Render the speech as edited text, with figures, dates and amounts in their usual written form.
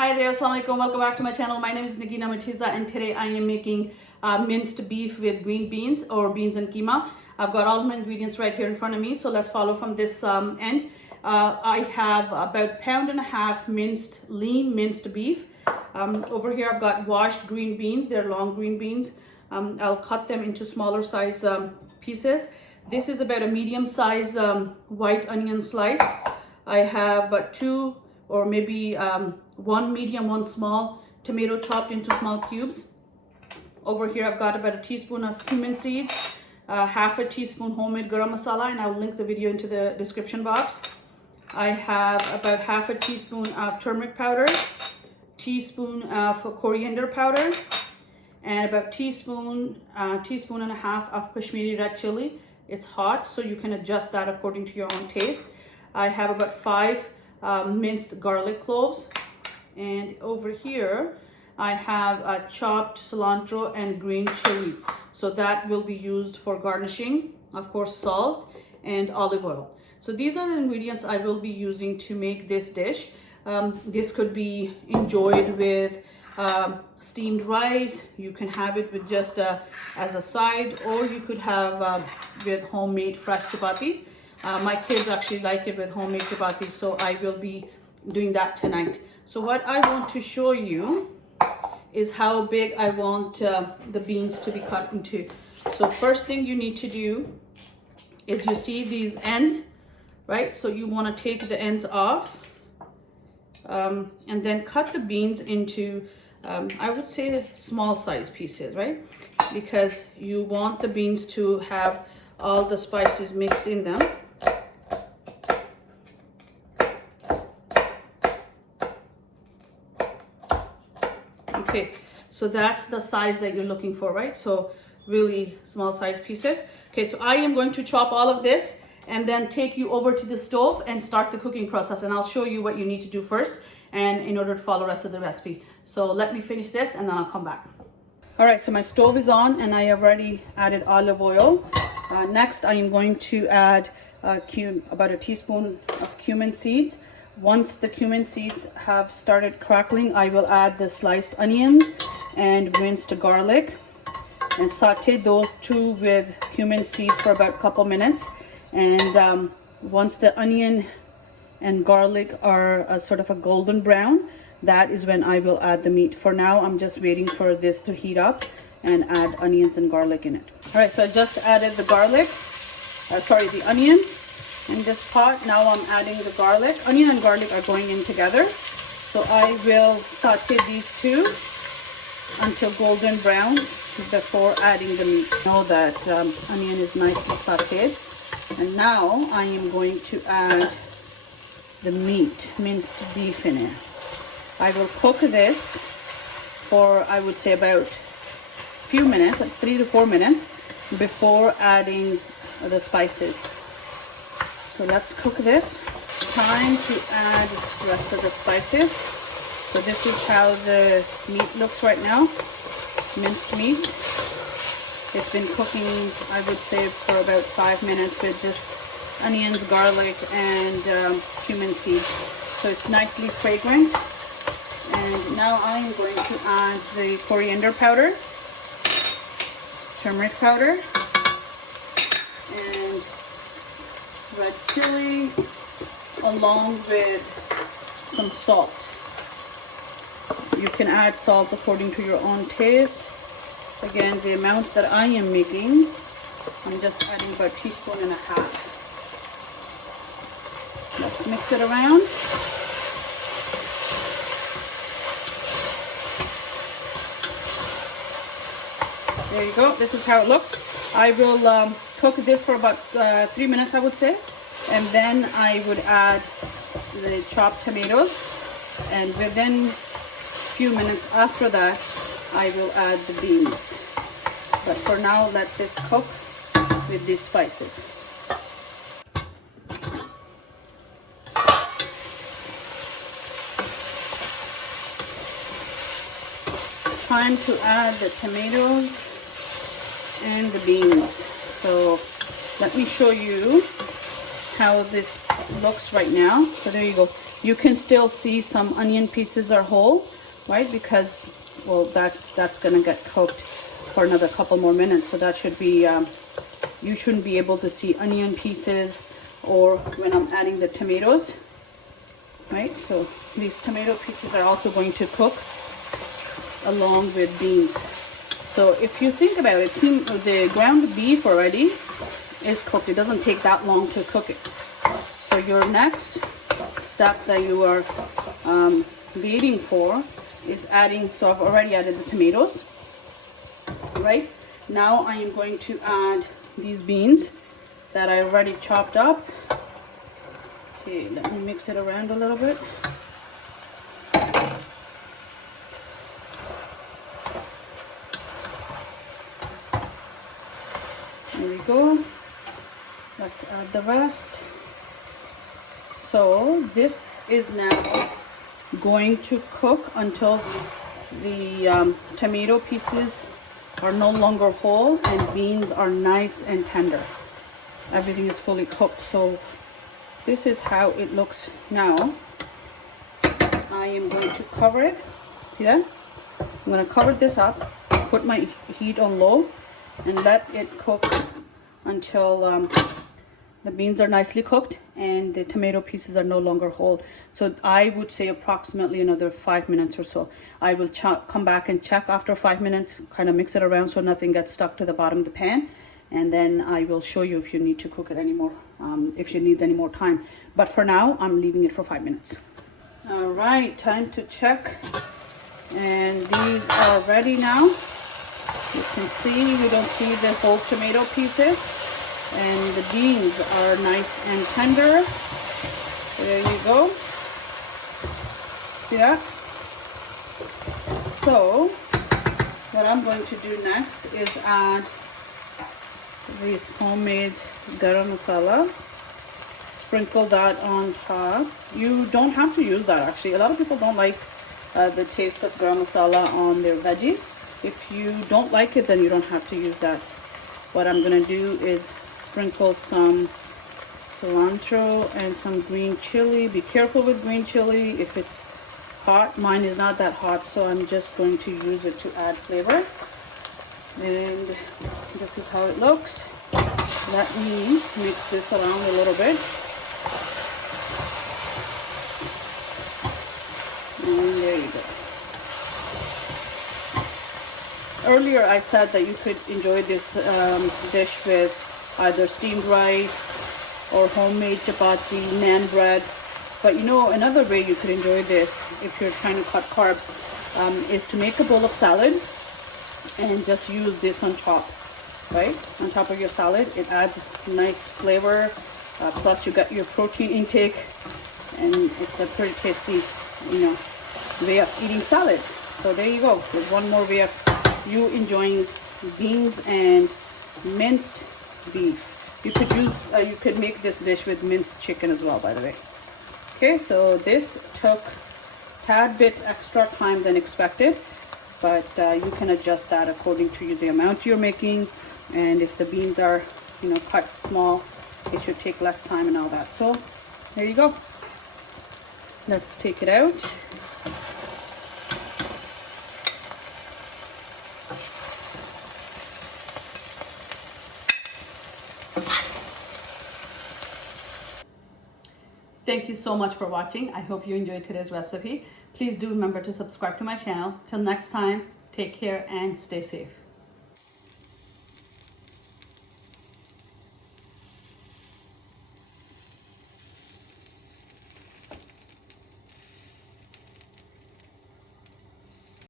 Hi there, assalamu alaikum, welcome back to my channel. My name is Nagina Matiza and today I am making minced beef with green beans or beans and keema. I've got all my ingredients right here in front of me, so let's follow from this end. I have about 1.5 pounds lean minced beef. Over here I've got washed green beans, they're long green beans. I'll cut them into smaller size pieces. This is about a medium size white onion sliced. I have about 2 or maybe 1 medium, 1 small tomato chopped into small cubes. Over here I've got about a teaspoon of cumin seeds, half a teaspoon homemade garam masala, and I'll link the video into the description box. I have about half a teaspoon of turmeric powder, teaspoon of coriander powder, and about teaspoon and a half of Kashmiri red chili. It's hot, so you can adjust that according to your own taste. I have about 5 minced garlic cloves, and over here I have chopped cilantro and green chili, so that will be used for garnishing. Of course, salt and olive oil. So these are the ingredients I will be using to make this dish. This could be enjoyed with steamed rice. You can have it with just as a side, or you could have with homemade fresh chapatis. My kids actually like it with homemade chapatis, so I will be doing that tonight. So what I want to show you is how big I want the beans to be cut into. So first thing you need to do is, you see these ends, right? So you want to take the ends off and then cut the beans into I would say small size pieces, right? Because you want the beans to have all the spices mixed in them. Okay, so that's the size that you're looking for, right? So really small size pieces. Okay, so I am going to chop all of this and then take you over to the stove and start the cooking process, and I'll show you what you need to do first and in order to follow the rest of the recipe. So let me finish this and then I'll come back. All right, so my stove is on and I have already added olive oil. Next I am going to add about a teaspoon of cumin seeds. Once the cumin seeds have started crackling, I will add the sliced onion and minced garlic and saute those two with cumin seeds for about a couple minutes. And once the onion and garlic are sort of a golden brown, that is when I will add the meat. For now, I'm just waiting for this to heat up and add onions and garlic in it. All right, so I just added the the onion in this pot. Now I'm adding the garlic. Onion and garlic are going in together. So I will saute these two until golden brown before adding the meat. Know that onion is nicely sauteed. And now I am going to add the meat, minced beef in it. I will cook this for, I would say, about a few minutes, 3 to 4 minutes, before adding the spices. So let's cook this. Time to add the rest of the spices. So this is how the meat looks right now, minced meat. It's been cooking, I would say, for about 5 minutes with just onions, garlic, and cumin seeds. So it's nicely fragrant. And now I am going to add the coriander powder, turmeric powder, and red chili, along with some salt. You can add salt according to your own taste. Again, the amount that I am making, I'm just adding about 1.5 teaspoons. Let's mix it around. There you go. This is how it looks. I will cook this for about 3 minutes, I would say, and then I would add the chopped tomatoes, and within a few minutes after that I will add the beans. But for now, let this cook with these spices. Time to add the tomatoes and the beans. So let me show you how this looks right now. So there you go. You can still see some onion pieces are whole, right? Because, well, that's gonna get cooked for another couple more minutes. So that should be, you shouldn't be able to see onion pieces or when I'm adding the tomatoes, right? So these tomato pieces are also going to cook along with beans. So if you think about it, the ground beef already is cooked. It doesn't take that long to cook it. So your next step that you are waiting for is adding, so I've already added the tomatoes, right? Now I am going to add these beans that I already chopped up. Okay, let me mix it around a little bit. There we go. Let's add the rest. So this is now going to cook until the tomato pieces are no longer whole and beans are nice and tender. Everything is fully cooked. So this is how it looks now. I am going to cover it. See that? I'm going to cover this up, put my heat on low, and let it cook until the beans are nicely cooked and the tomato pieces are no longer whole. So I would say approximately another 5 minutes or so. I will come back and check after 5 minutes, kind of mix it around so nothing gets stuck to the bottom of the pan. And then I will show you if you need to cook it anymore, if you need any more time. But for now, I'm leaving it for 5 minutes. All right, time to check. And these are ready now. You can see, we don't see the whole tomato pieces. And the beans are nice and tender. There you go. See that? So what I'm going to do next is add this homemade garam masala. Sprinkle that on top. You don't have to use that actually. A lot of people don't like the taste of garam masala on their veggies. If you don't like it, then you don't have to use that. What I'm going to do is sprinkle some cilantro and some green chili. Be careful with green chili if it's hot. Mine is not that hot, so I'm just going to use it to add flavor. And this is how it looks. Let me mix this around a little bit. And there you go. Earlier I said that you could enjoy this dish with either steamed rice or homemade chapati, naan bread. But you know, another way you could enjoy this if you're trying to cut carbs is to make a bowl of salad and just use this on top, right? On top of your salad. It adds nice flavor, plus you got your protein intake, and it's a pretty tasty, you know, way of eating salad. So there you go. There's one more way of you enjoying beans and minced beef. You could use, you could make this dish with minced chicken as well, by the way. Okay, so this took a tad bit extra time than expected, but you can adjust that according to the amount you're making, and if the beans are, you know, cut small, it should take less time and all that. So there you go. Let's take it out. Thank you so much for watching. I hope you enjoyed today's recipe. Please do remember to subscribe to my channel. Till next time, take care and stay safe.